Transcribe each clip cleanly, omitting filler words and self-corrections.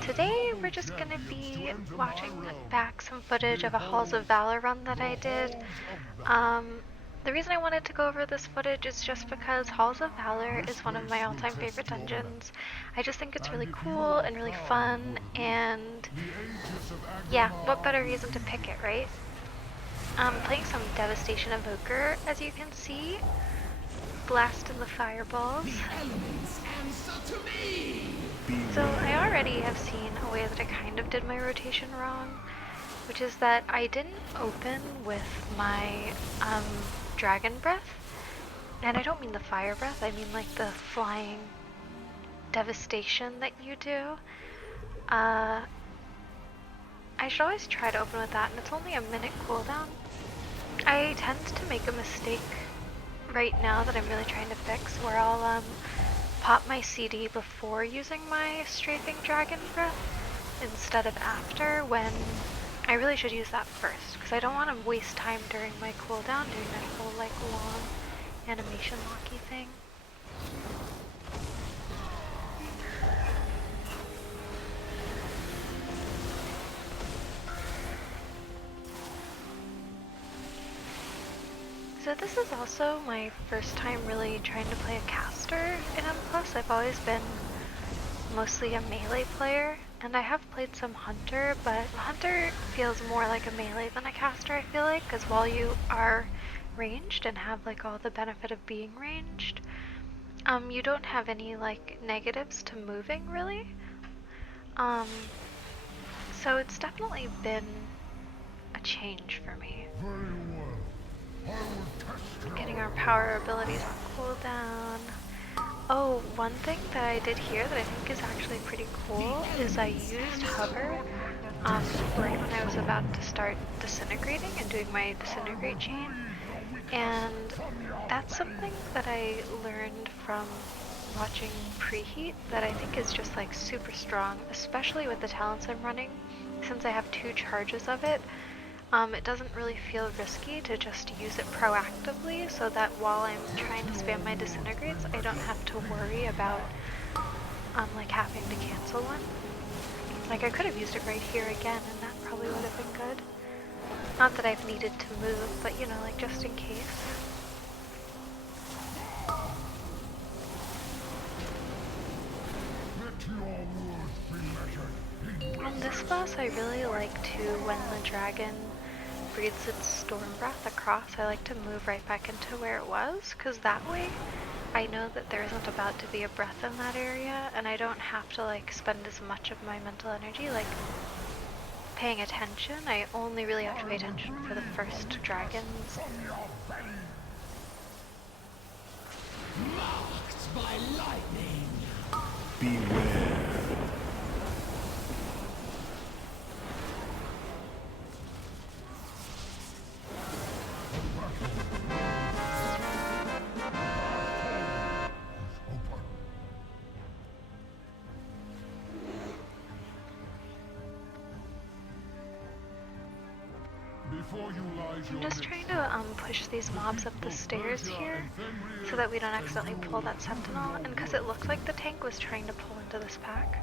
Today we're just gonna be watching back some footage of a Halls of Valor run that I did. The reason I wanted to go over this footage is just because Halls of Valor is one of my all-time favorite dungeons. I just think it's really cool and really fun, and yeah, what better reason to pick it, right? I'm playing some Devastation Evoker, as you can see. Blasting the fireballs. So I already have seen a way that I kind of did my rotation wrong, which is that I didn't open with my dragon breath, and I don't mean the fire breath, I mean like the flying devastation that you do. I should always try to open with that, and it's only a minute cooldown. I tend to make a mistake right now that I'm really trying to fix, where I'll pop my CD before using my strafing dragon breath instead of after, when I really should use that first, because I don't want to waste time during my cooldown doing that whole like long animation locky thing. So this is also my first time really trying to play a caster in M+. I've always been mostly a melee player, and I have played some Hunter, but Hunter feels more like a melee than a caster, I feel like, because while you are ranged and have like all the benefit of being ranged, you don't have any like negatives to moving really. So it's definitely been a change for me. Getting our power abilities on cooldown. Oh, one thing that I did here that I think is actually pretty cool is I used hover right when I was about to start disintegrating and doing my disintegrate chain. And that's something that I learned from watching Preheat that I think is just like super strong, especially with the talents I'm running. Since I have 2 charges of it, it doesn't really feel risky to just use it proactively, so that while I'm trying to spam my disintegrates, I don't have to worry about like having to cancel one. Like I could have used it right here again, and that probably would have been good. Not that I've needed to move, but you know, like just in case. On this boss, I really like to, when the dragon breathes its storm breath across, I like to move right back into where it was, because that way I know that there isn't about to be a breath in that area, and I don't have to like spend as much of my mental energy like paying attention. I only really have to pay attention for the first dragons. Marked by lightning. Beware. I'm just trying to push these mobs up the stairs here so that we don't accidentally pull that sentinel, and because it looked like the tank was trying to pull into this pack.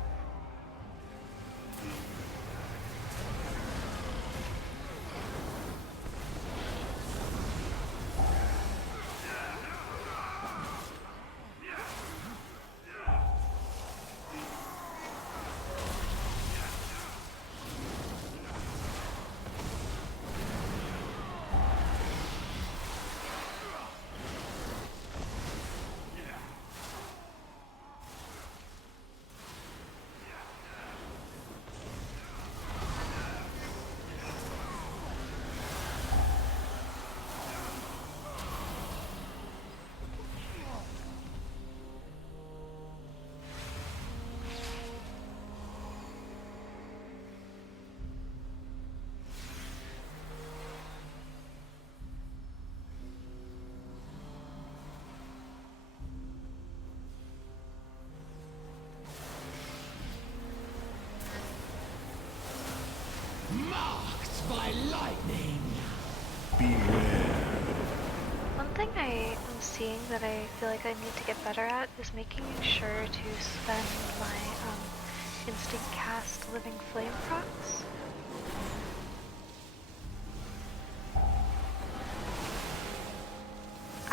Marked by lightning. Beware. One thing I am seeing that I feel like I need to get better at is making sure to spend my instant cast living flame procs.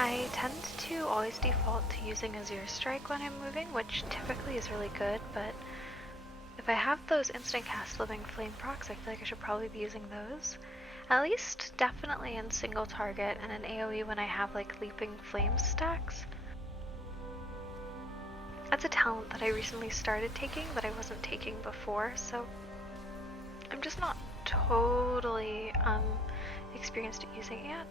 I tend to always default to using a Zero Strike when I'm moving, which typically is really good, but if I have those instant cast living flame procs, I feel like I should probably be using those. At least definitely in single target and in AoE when I have like leaping flame stacks. That's a talent that I recently started taking that I wasn't taking before, so I'm just not totally experienced at using it yet.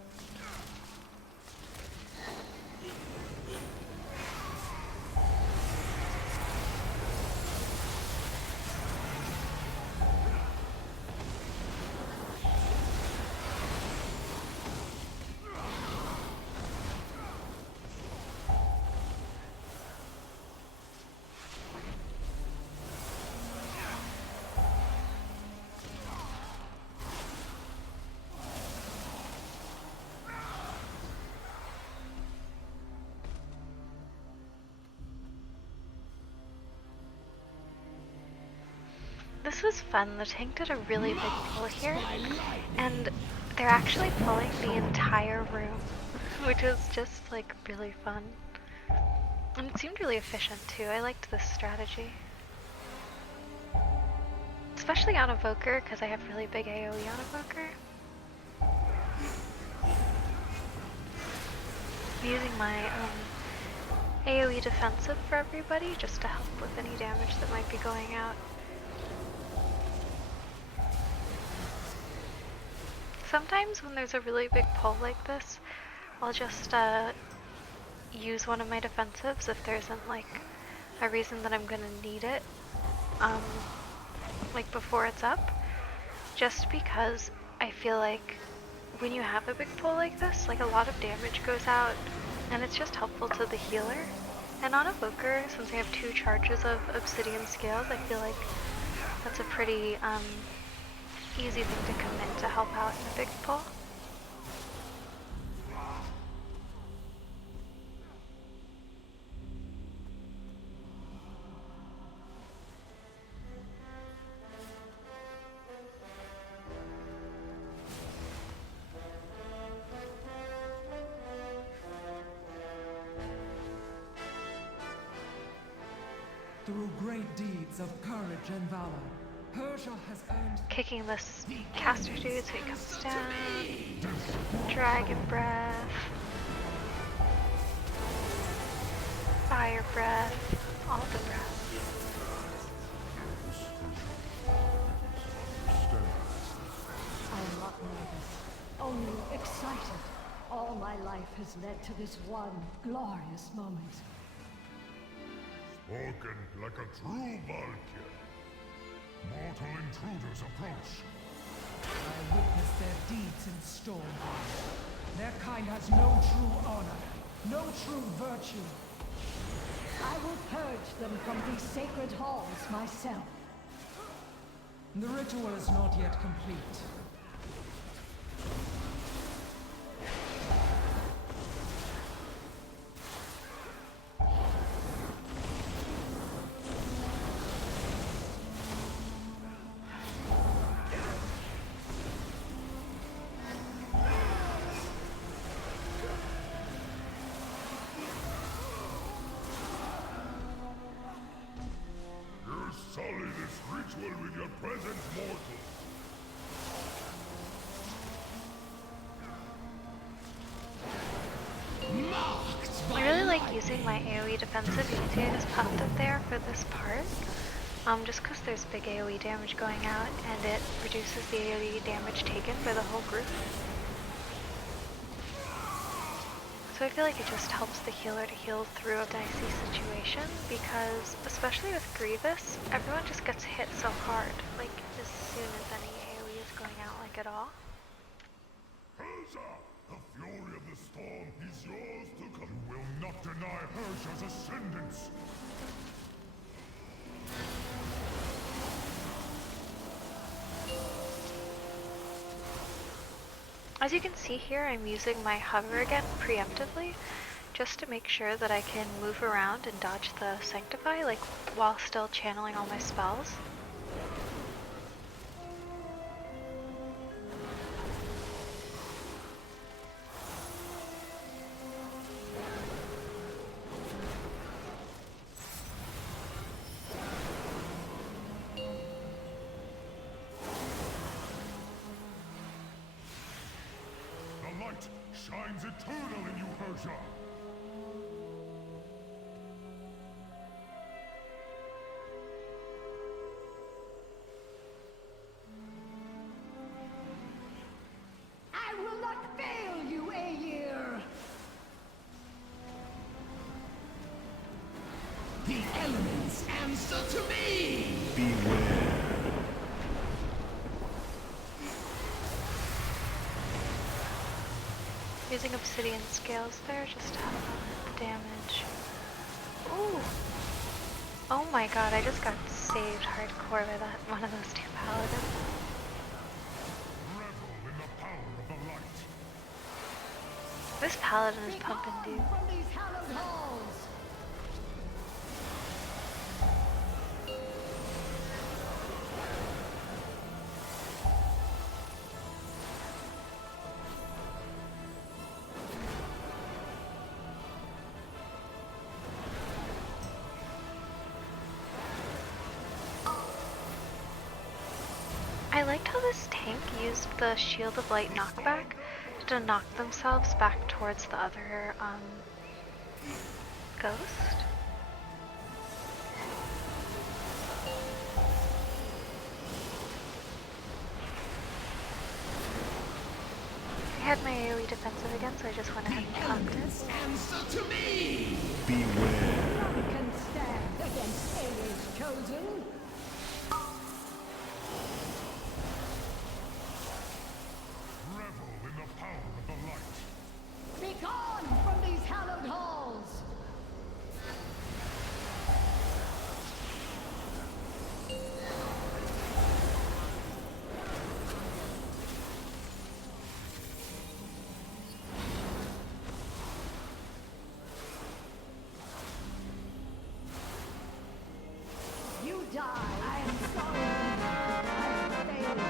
This was fun. The tank did a really big pull here, and they're actually pulling the entire room, which was just like really fun. And it seemed really efficient too. I liked this strategy. Especially on Evoker, because I have really big AoE on Evoker. I'm using my AoE defensive for everybody, just to help with any damage that might be going out. Sometimes when there's a really big pull like this, I'll just use one of my defensives if there isn't like a reason that I'm gonna need it, like before it's up, just because I feel like when you have a big pull like this, like a lot of damage goes out, and it's just helpful to the healer. And on Evoker, since I have 2 charges of Obsidian Scales, I feel like that's a pretty easy thing to commit to help out in a big pull. Through great deeds of courage and valor, Persia has earned... Kicking this caster dude so he comes down. Dragon Breath. Fire Breath. All the breaths. I'm not nervous, only excited. All my life has led to this one glorious moment. Spoken like a true Valkyr. Mortal intruders approach. I witness their deeds in Stormwind. Their kind has no true honor, no true virtue. I will purge them from these sacred halls myself. The ritual is not yet complete. Sully this ritual with your presence, mortal. I really like using my AoE defensive. You can see I just popped up there for this part. Just because there's big AoE damage going out and it reduces the AoE damage taken by the whole group. So I feel like it just helps the healer to heal through a dicey situation, because especially with Grievous, everyone just gets hit so hard, like as soon as any AoE is going out, like at all. Persia, the fury of the storm is yours to come. You will not deny Persia's ascendance. As you can see here, I'm using my hover again preemptively, just to make sure that I can move around and dodge the Sanctify, like, while still channeling all my spells. The light shines eternal in you, Persia! I will not fail you, Aegir! The elements answer to me! Beware! Using obsidian scales there just to help out the damage. Ooh! Oh my god, I just got saved hardcore by that one of those two paladins. Revel in the power of the light! This paladin is pumping, dude. From these hallowed halls! I liked how this tank used the Shield of Light knockback to knock themselves back towards the other, ghost. I had my AoE defensive again, so I just went ahead and popped it. Answer to me! Beware! None can stand against Aegir's chosen! Revel in the power of the light! Be gone from these hallowed halls! You die! I am sorry! I have failed you!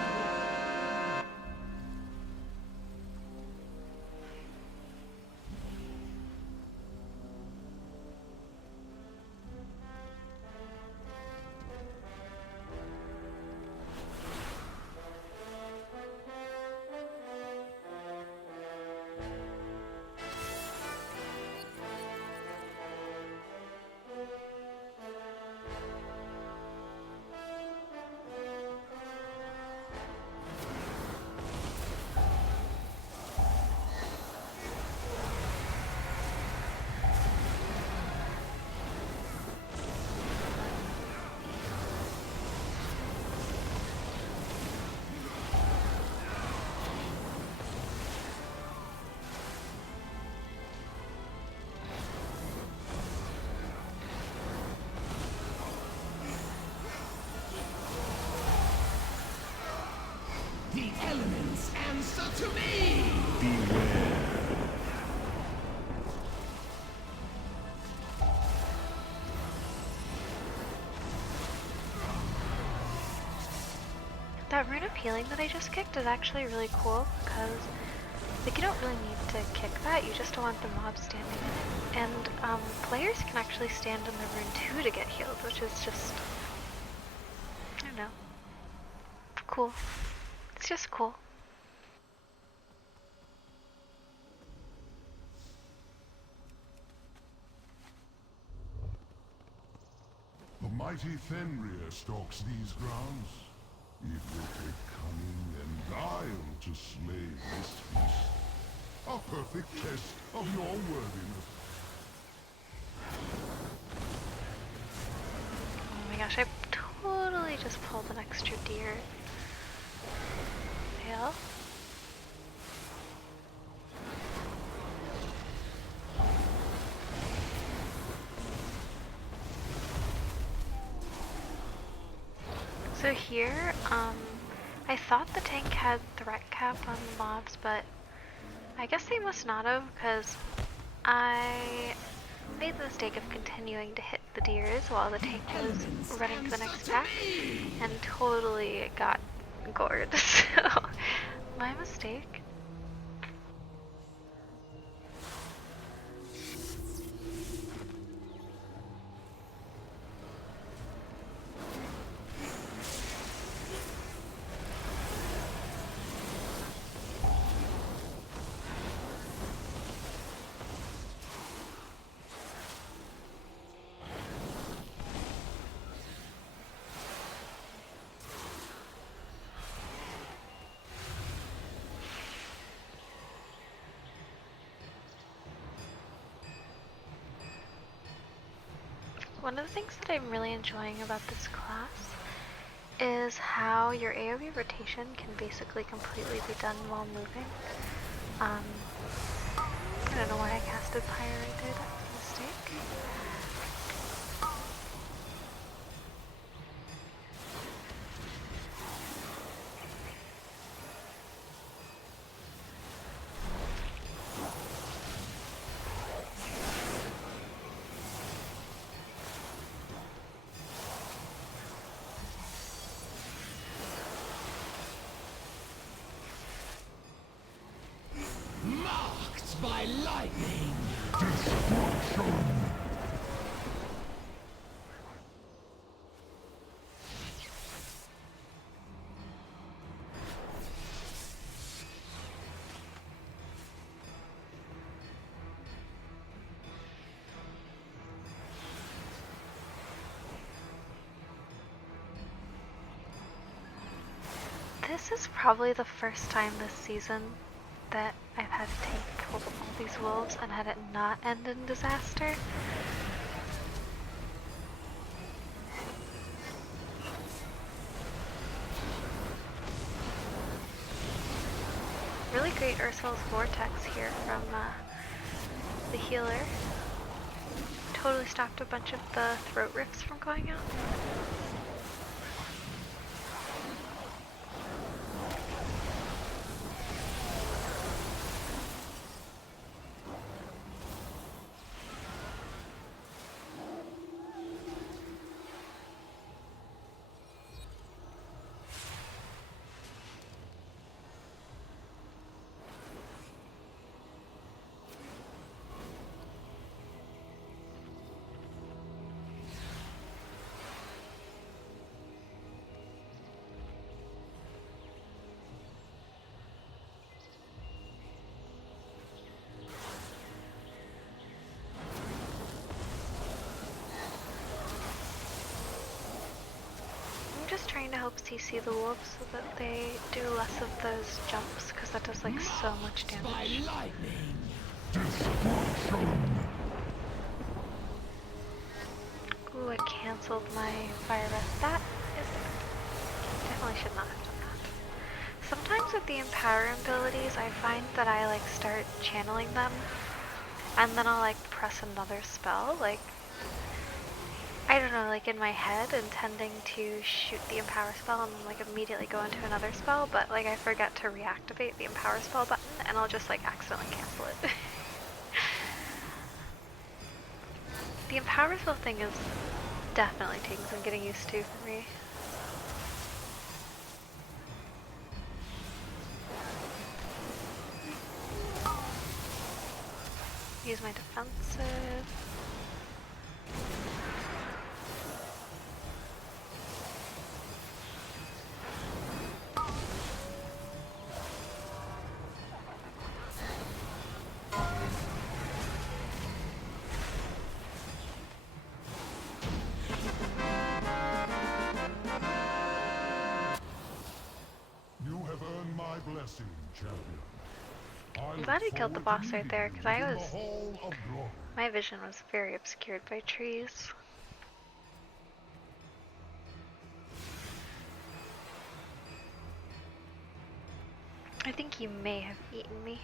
The elements answer to me! Beware! That rune of healing that I just kicked is actually really cool because like you don't really need to kick that, you just don't want the mob standing in it. And players can actually stand in the rune too to get healed, which is just, I don't know, cool. It's just cool. The mighty Fenrir stalks these grounds. It will take cunning and guile to slay this beast. A perfect test of your worthiness. Oh my gosh, I totally just pulled an extra deer. Fail. So here, I thought the tank had threat cap on the mobs, but I guess they must not have, because I made the mistake of continuing to hit the deers while the tank was running to the next pack, and totally got gored, so my mistake. One of the things that I'm really enjoying about this class is how your AoE rotation can basically completely be done while moving. I don't know why I casted Pyre right there, that was a mistake. Marked by lightning. This is probably the first time this season that I've had to take all these wolves and had it not end in disaster. Really great Ursul's Vortex here from the healer. Totally stopped a bunch of the throat rifts from going out. I'm just trying to help CC the wolves so that they do less of those jumps, because that does like so much damage. Ooh, I cancelled my fire rest. That is definitely should not have done that. Sometimes with the empower abilities, I find that I like start channeling them, and then I'll like press another spell, like I don't know, like in my head, intending to shoot the empower spell and like immediately go into another spell, but like I forget to reactivate the empower spell button and I'll just like accidentally cancel it. The empower spell thing is definitely taking some getting used to for me. Use my defensive. Blessing, champion. I'm glad we killed the boss right there, because my vision was very obscured by trees. I think he may have eaten me.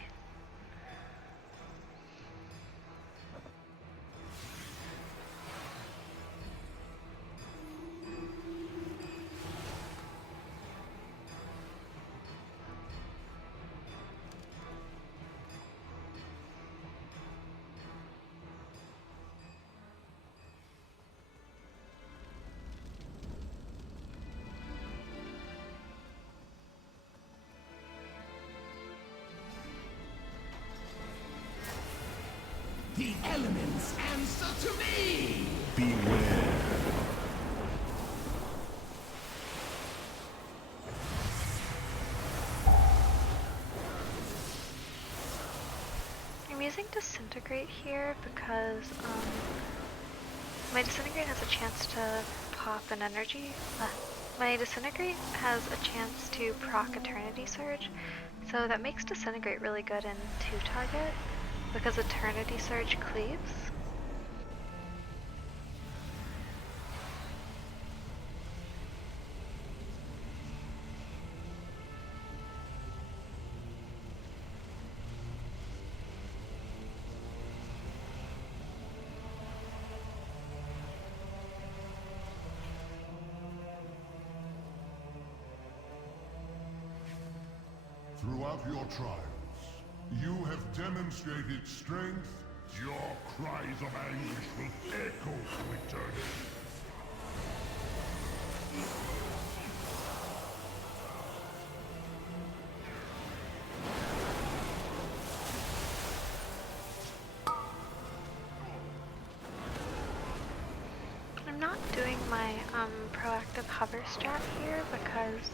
elements answer to me! Beware. I'm using Disintegrate here because my Disintegrate has a chance to pop an energy. My Disintegrate has a chance to proc Eternity Surge, so that makes Disintegrate really good in 2-target because Eternity Surge cleaves. Throughout your trials, you have demonstrated strength. Your cries of anguish will echo through eternity. I'm not doing my proactive hover strat here because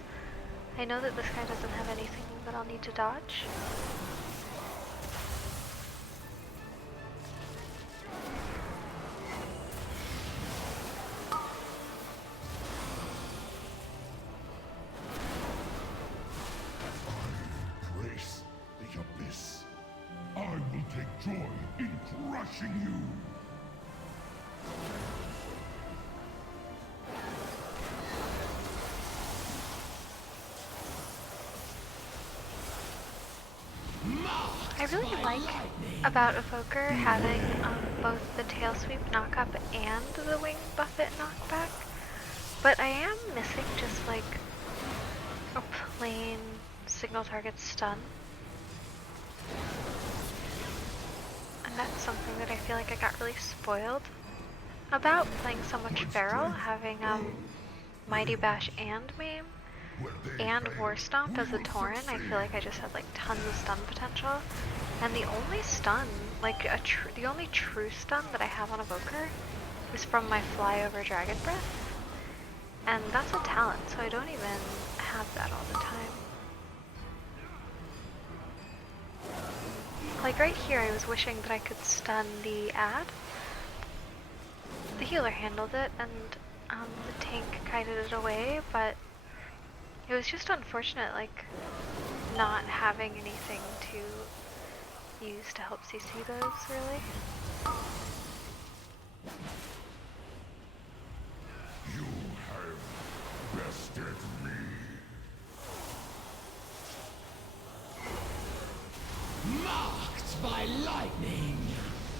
I know that this guy doesn't have anything that I'll need to dodge. Embrace the abyss. I will take joy in crushing you. I really like about Evoker having both the Tail Sweep knockup and the Wing Buffet knockback, but I am missing just like a plain signal target stun. And that's something that I feel like I got really spoiled about playing so much Feral, having Mighty Bash and Maim and War Stomp as a Tauren. I feel like I just had like tons of stun potential, and the only stun, like the only true stun that I have on Evoker is from my Fly over Dragon Breath, and that's a talent, so I don't even have that all the time. Like right here, I was wishing that I could stun the ad. The healer handled it, and the tank kited it away, but it was just unfortunate, like, not having anything to use to help CC those, really. You have bested me. Marked by lightning!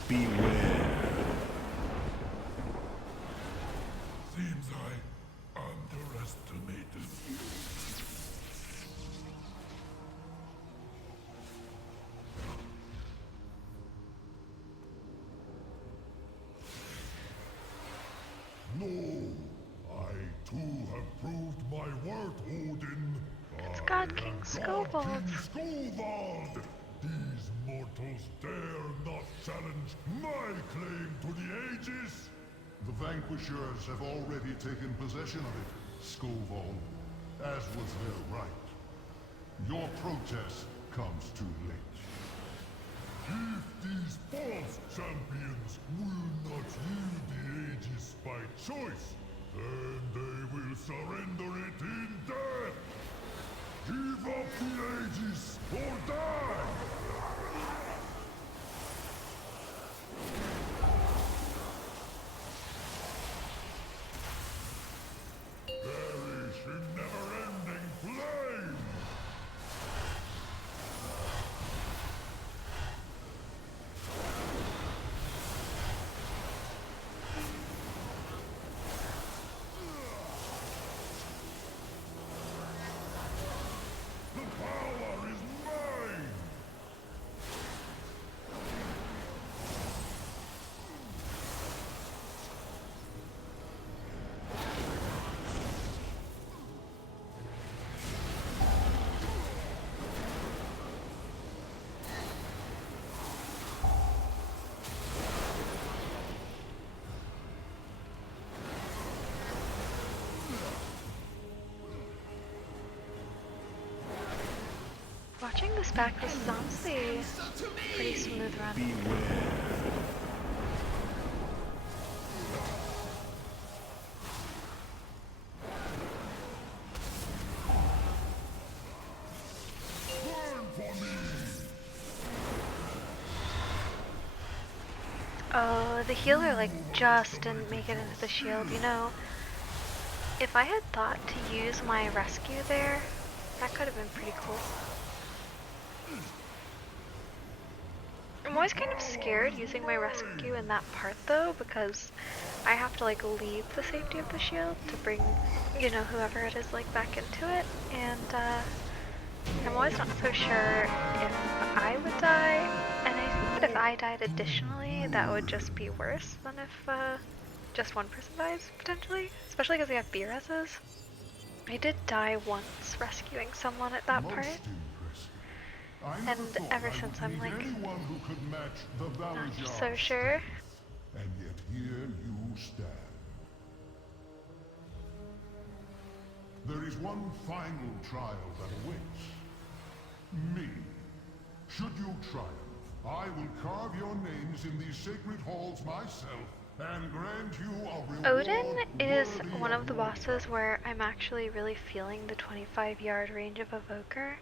Beware. Seems I underestimated you. No, I too have proved my worth, Odin. It's God King Skovald. God King Skovald! These mortals dare not challenge my claim to the Aegis! The Vanquishers have already taken possession of it, Skovald, as was their right. Your protest comes too late. If these false champions will not yield the Aegis by choice, then they will surrender it in death! Give up the Aegis or die! Perish in never-ending flame! The power is mine! this back, this is honestly a pretty smooth run. Beware. Oh, the healer like just didn't make it into the shield, you know. If I had thought to use my rescue there, that could have been pretty cool. I'm always kind of scared using my rescue in that part though, because I have to like leave the safety of the shield to bring, you know, whoever it is like back into it, and I'm always not so sure if I would die, and I think that if I died additionally, that would just be worse than if just one person dies, potentially, especially because we have BRSs. I did die once rescuing someone at that part. Most impressive. I never And thought ever I would since I'm meet like anyone who could match the Valor. not so sure. And yet here you stand. There is one final trial that awaits. Me. Should you triumph, I will carve your names in these sacred halls myself and grant you a reward. Odin is worthy one of the your bosses where I'm actually really feeling the 25-yard range of Evoker.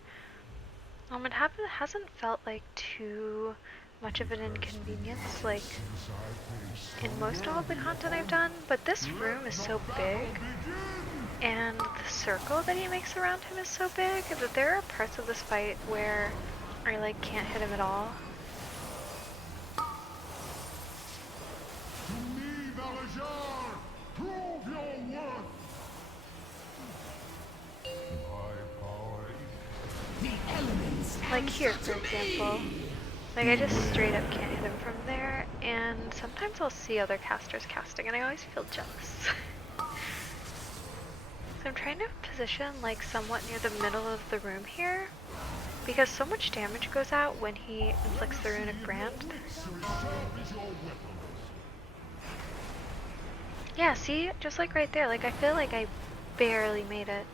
It hasn't felt like too much of an inconvenience, like in most of the content I've done, but this room is so big, and the circle that he makes around him is so big, that there are parts of this fight where I like can't hit him at all. To me, Valor, prove your worth. My power The elements. Like here, for example. Like I just straight up can't hit him from there, and sometimes I'll see other casters casting and I always feel jealous. So I'm trying to position like somewhat near the middle of the room here, because so much damage goes out when he inflicts the runic brand. Yeah, see? Just like right there, like I feel like I barely made it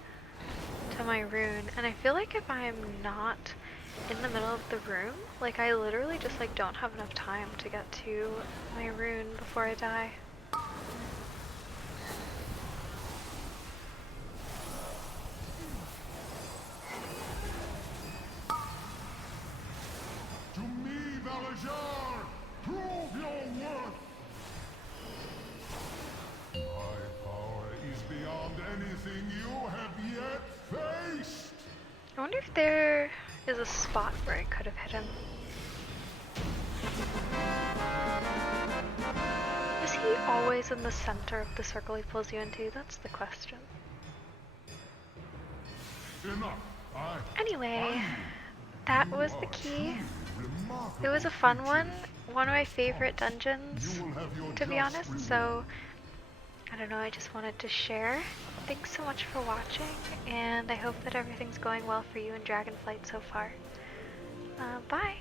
to my rune, and I feel like if I'm not in the middle of the room, like I literally just like don't have enough time to get to my rune before I die. To me, Valor, prove your worth. My power is beyond anything you have yet faced. I wonder if there is a spot where I could have hit him. Is he always in the center of the circle he pulls you into? That's the question. Enough. Anyway, that was the key. It was a fun one of my favorite dungeons, to be honest, so I don't know, I just wanted to share. Thanks so much for watching, and I hope that everything's going well for you in Dragonflight so far. Bye!